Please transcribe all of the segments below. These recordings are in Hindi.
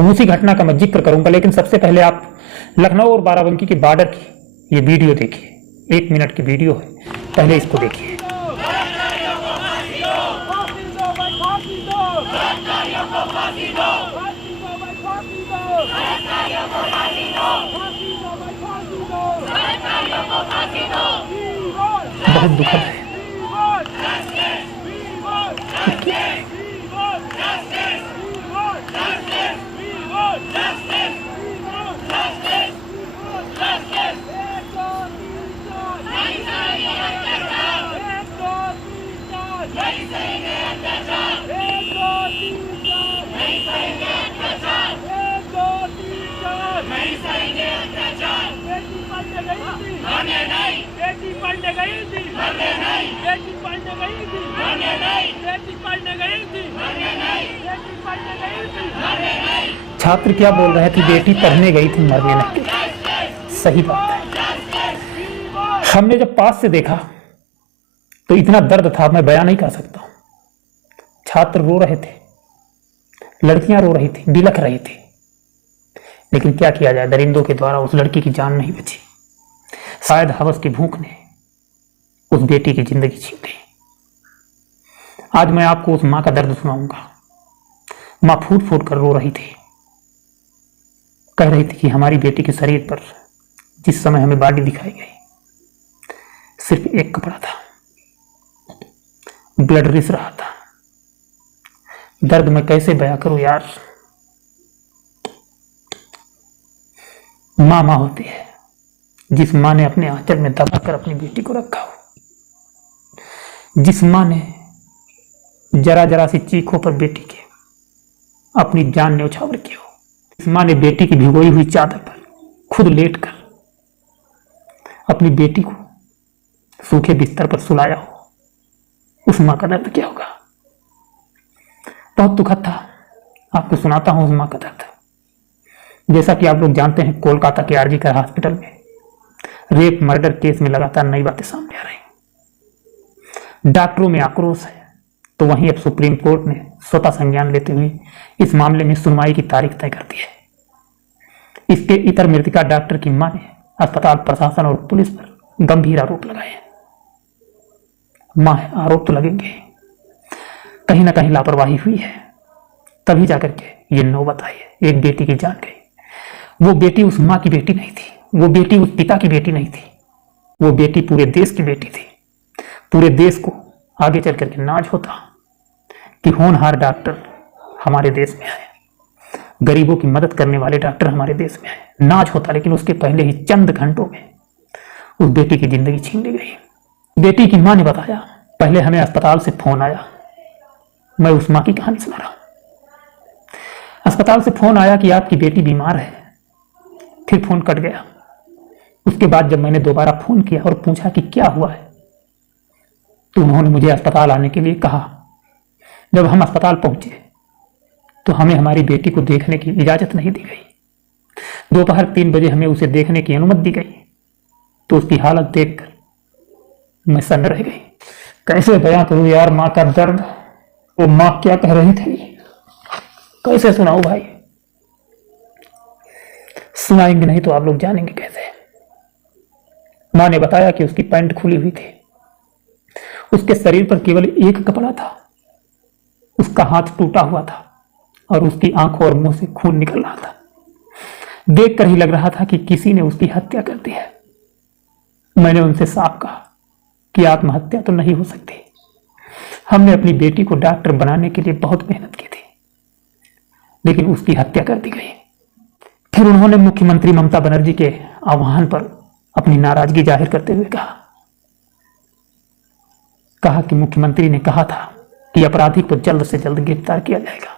उसी घटना का मैं जिक्र करूंगा, लेकिन सबसे पहले आप लखनऊ और बाराबंकी के बॉर्डर की ये वीडियो देखिए। 1 मिनट की वीडियो है, पहले इसको देखिए। बहुत दुखद है। छात्र क्या बोल रहे थे, बेटी पढ़ने गई थी मरने नहीं। सही बात है। हमने जब पास से देखा तो इतना दर्द था, मैं बयान नहीं कर सकता। छात्र रो रहे थे, लड़कियां रो रही थी, बिलख रही थी, लेकिन क्या किया जाए, दरिंदों के द्वारा उस लड़की की जान नहीं बची। शायद हवस की भूख ने उस बेटी की जिंदगी छीन ली। आज मैं आपको उस मां का दर्द सुनाऊंगा। मां फूट फूट कर रो रही थी, कह रही थी कि हमारी बेटी के शरीर पर जिस समय हमें बॉडी दिखाई गई सिर्फ एक कपड़ा था, ब्लड रिस रहा था। दर्द मैं कैसे बयां करूं यार। मां मां होती है, जिस मां ने अपने आंचल में दबाकर अपनी बेटी को रखा हो, जिस मां ने जरा जरा सी चीखों पर बेटी के अपनी जान न्यौछावर की हो, इस मां ने बेटी की भिगोई हुई चादर पर खुद लेटकर अपनी बेटी को सूखे बिस्तर पर सुलाया हो, उस मां का दर्द क्या होगा। बहुत दुखद था। आपको सुनाता हूं उस मां का दर्द। जैसा कि आप लोग जानते हैं, कोलकाता के आरजी कर हॉस्पिटल में रेप मर्डर केस में लगातार नई बातें सामने आ रही। डॉक्टरों में आक्रोश है, तो वहीं अब सुप्रीम कोर्ट ने स्वतः संज्ञान लेते हुए इस मामले में सुनवाई की तारीख तय कर दी है। इसके इतर मृतका डॉक्टर की मां ने अस्पताल प्रशासन और पुलिस पर गंभीर आरोप लगाए हैं। मां है, आरोप तो लगेंगे, कहीं ना कहीं लापरवाही हुई है, तभी जाकर के ये नौबत आई है। एक बेटी की जान गई। वो बेटी उस मां की बेटी नहीं थी, वो बेटी उस पिता की बेटी नहीं थी, वो बेटी पूरे देश की बेटी थी। पूरे देश को आगे चल करके नाज होता कि होनहार डॉक्टर हमारे देश में आए, गरीबों की मदद करने वाले डॉक्टर हमारे देश में आए, नाज होता। लेकिन उसके पहले ही चंद घंटों में उस बेटी की जिंदगी छीन ली गई। बेटी की मां ने बताया, पहले हमें अस्पताल से फोन आया, मैं उस मां की कहानी सुना रहा हूं। अस्पताल से फोन आया कि आपकी बेटी बीमार है। फिर फोन कट गया। उसके बाद जब मैंने दोबारा फोन किया और पूछा कि क्या हुआ है, तो उन्होंने मुझे अस्पताल आने के लिए कहा। जब हम अस्पताल पहुंचे तो हमें हमारी बेटी को देखने की इजाजत नहीं दी गई। दोपहर 3 बजे हमें उसे देखने की अनुमति दी गई, तो उसकी हालत देखकर मैं सन्न रह गई। कैसे बयां करूं यार मां का दर्द। वो मां क्या कह रही थी, कैसे सुनाऊं भाई। सुनाएंगे नहीं तो आप लोग जानेंगे कैसे। मां ने बताया कि उसकी पैंट खुली हुई थी, उसके शरीर पर केवल एक कपड़ा था, उसका हाथ टूटा हुआ था और उसकी आंखों और मुंह से खून निकल रहा था। देखकर ही लग रहा था कि किसी ने उसकी हत्या कर दी है। मैंने उनसे साफ कहा कि आत्महत्या तो नहीं हो सकती, हमने अपनी बेटी को डॉक्टर बनाने के लिए बहुत मेहनत की थी, लेकिन उसकी हत्या कर दी गई। फिर उन्होंने मुख्यमंत्री ममता बनर्जी के आह्वान पर अपनी नाराजगी जाहिर करते हुए कहा कि मुख्यमंत्री ने कहा था कि अपराधी को जल्द से जल्द गिरफ्तार किया जाएगा,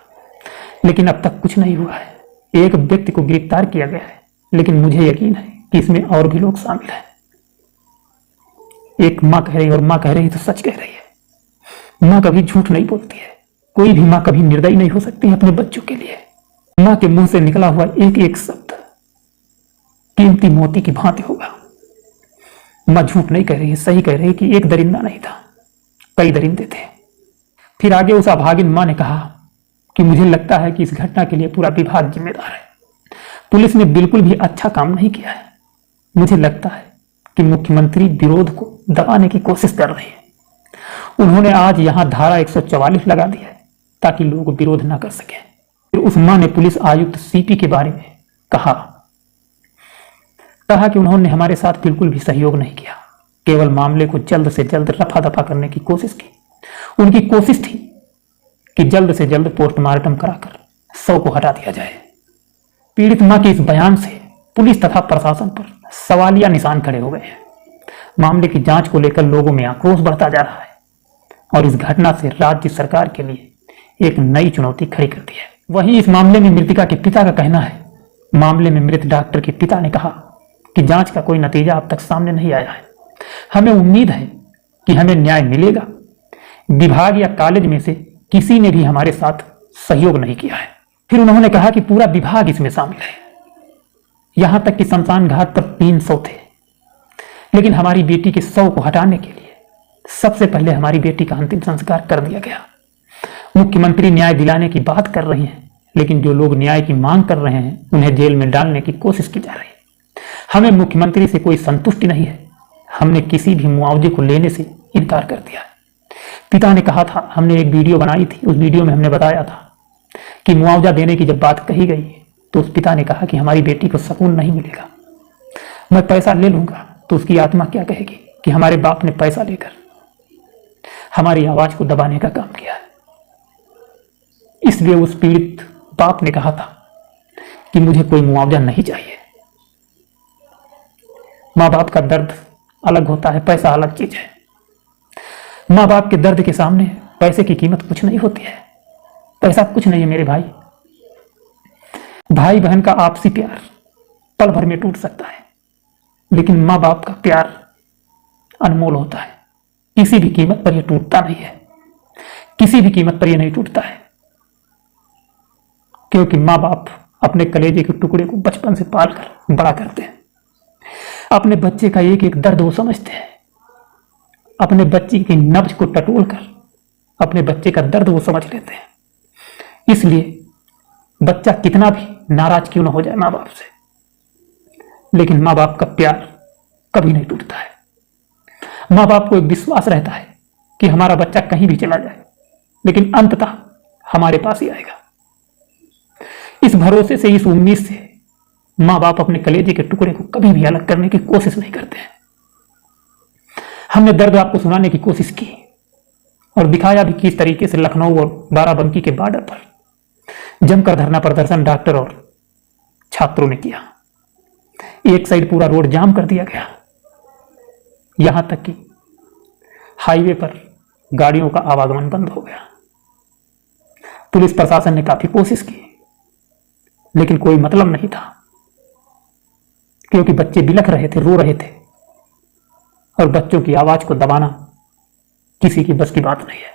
लेकिन अब तक कुछ नहीं हुआ है। एक व्यक्ति को गिरफ्तार किया गया है, लेकिन मुझे यकीन है कि इसमें और भी लोग शामिल हैं। एक मां कह रही और मां कह रही तो सच कह रही है। मां कभी झूठ नहीं बोलती है, कोई भी मां कभी निर्दयी नहीं हो सकती है अपने बच्चों के लिए। मां के मुंह से निकला हुआ एक एक शब्द कीमती मोती की भांति होगा। मां झूठ नहीं कह रही है, सही कह रही है कि एक दरिंदा नहीं था, कई दरिंदे थे। फिर आगे उस अभागिन मां ने कहा कि मुझे लगता है कि इस घटना के लिए पूरा विभाग जिम्मेदार है। पुलिस ने बिल्कुल भी अच्छा काम नहीं किया है। मुझे लगता है कि मुख्यमंत्री विरोध को दबाने की कोशिश कर रहे हैं। उन्होंने आज यहां धारा 144 लगा दी है ताकि लोग विरोध न कर सकें। फिर उस मां ने पुलिस आयुक्त सीपी के बारे में कहा कि उन्होंने हमारे साथ बिल्कुल भी सहयोग नहीं किया, केवल मामले को जल्द से जल्द रफा दफा करने की कोशिश की। उनकी कोशिश थी कि जल्द से जल्द पोस्टमार्टम कराकर शव को हटा दिया जाए। पीड़ित मां के इस बयान से पुलिस तथा प्रशासन पर सवालिया निशान खड़े हो गए हैं। मामले की जांच को लेकर लोगों में आक्रोश बढ़ता जा रहा है और इस घटना से राज्य सरकार के लिए एक नई चुनौती खड़ी कर दी है। वहीं इस मामले में मृतका के पिता का कहना है, मामले में मृत डॉक्टर के पिता ने कहा कि जांच का कोई नतीजा अब तक सामने नहीं आया है। हमें उम्मीद है कि हमें न्याय मिलेगा। विभाग या कॉलेज में से किसी ने भी हमारे साथ सहयोग नहीं किया है। फिर उन्होंने कहा कि पूरा विभाग इसमें शामिल है, यहां तक कि शमशान घाट पर 300 थे। लेकिन हमारी बेटी के शव को हटाने के लिए सबसे पहले हमारी बेटी का अंतिम संस्कार कर दिया गया। मुख्यमंत्री न्याय दिलाने की बात कर रही हैं, लेकिन जो लोग न्याय की मांग कर रहे हैं उन्हें जेल में डालने की कोशिश की जा रही है। हमें मुख्यमंत्री से कोई संतुष्टि नहीं है। हमने किसी भी मुआवजे को लेने से इनकार कर दिया। पिता ने कहा था, हमने एक वीडियो बनाई थी, उस वीडियो में हमने बताया था कि मुआवजा देने की जब बात कही गई तो उस पिता ने कहा कि हमारी बेटी को सुकून नहीं मिलेगा। मैं पैसा ले लूंगा तो उसकी आत्मा क्या कहेगी कि हमारे बाप ने पैसा लेकर हमारी आवाज को दबाने का काम किया है। इसलिए उस पीड़ित बाप ने कहा था कि मुझे कोई मुआवजा नहीं चाहिए। माँ बाप का दर्द अलग होता है, पैसा अलग चीज है। माँ बाप के दर्द के सामने पैसे की कीमत कुछ नहीं होती है। पैसा कुछ नहीं है मेरे भाई। भाई बहन का आपसी प्यार पल भर में टूट सकता है, लेकिन माँ बाप का प्यार अनमोल होता है। किसी भी कीमत पर यह टूटता नहीं है, किसी भी कीमत पर यह नहीं टूटता है, क्योंकि माँ बाप अपने कलेजे के टुकड़े को बचपन से पालकर बड़ा करते हैं। अपने बच्चे का एक एक दर्द वो समझते हैं। अपने बच्चे की नब्ज को टटोलकर अपने बच्चे का दर्द वो समझ लेते हैं। इसलिए बच्चा कितना भी नाराज क्यों ना हो जाए माँ बाप से, लेकिन माँ बाप का प्यार कभी नहीं टूटता है। माँ बाप को एक विश्वास रहता है कि हमारा बच्चा कहीं भी चला जाए, लेकिन अंततः हमारे पास ही आएगा। इस भरोसे से, इस उम्मीद से माँ बाप अपने कलेजे के टुकड़े को कभी भी अलग करने की कोशिश नहीं करते हैं। हमने दर्द आपको सुनाने की कोशिश की और दिखाया भी किस तरीके से लखनऊ और बाराबंकी के बॉर्डर पर जमकर धरना प्रदर्शन डॉक्टर और छात्रों ने किया। एक साइड पूरा रोड जाम कर दिया गया, यहां तक कि हाईवे पर गाड़ियों का आवागमन बंद हो गया। पुलिस प्रशासन ने काफी कोशिश की, लेकिन कोई मतलब नहीं था, क्योंकि बच्चे बिलख रहे थे, रो रहे थे, और बच्चों की आवाज को दबाना किसी की बस की बात नहीं है।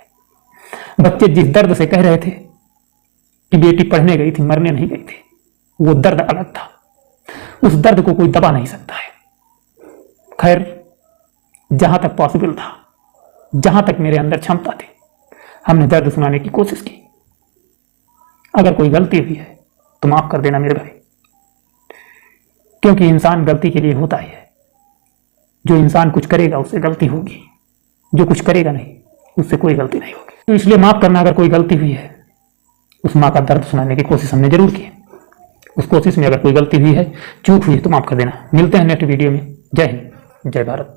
बच्चे जिस दर्द से कह रहे थे कि बेटी पढ़ने गई थी, मरने नहीं गई थी, वो दर्द अलग था। उस दर्द को कोई दबा नहीं सकता है। खैर, जहां तक पॉसिबल था, जहां तक मेरे अंदर क्षमता थी, हमने दर्द सुनाने की कोशिश की। अगर कोई गलती हुई है तो माफ कर देना मेरे भाई, क्योंकि इंसान गलती के लिए होता ही है। जो इंसान कुछ करेगा उससे गलती होगी, जो कुछ करेगा नहीं उससे कोई गलती नहीं होगी। तो इसलिए माफ करना अगर कोई गलती हुई है। उस माँ का दर्द सुनाने की कोशिश हमने जरूर की। उस कोशिश में अगर कोई गलती हुई है, चूक हुई है, तो माफ कर देना। मिलते हैं नेक्स्ट वीडियो में। जय हिंद, जय भारत।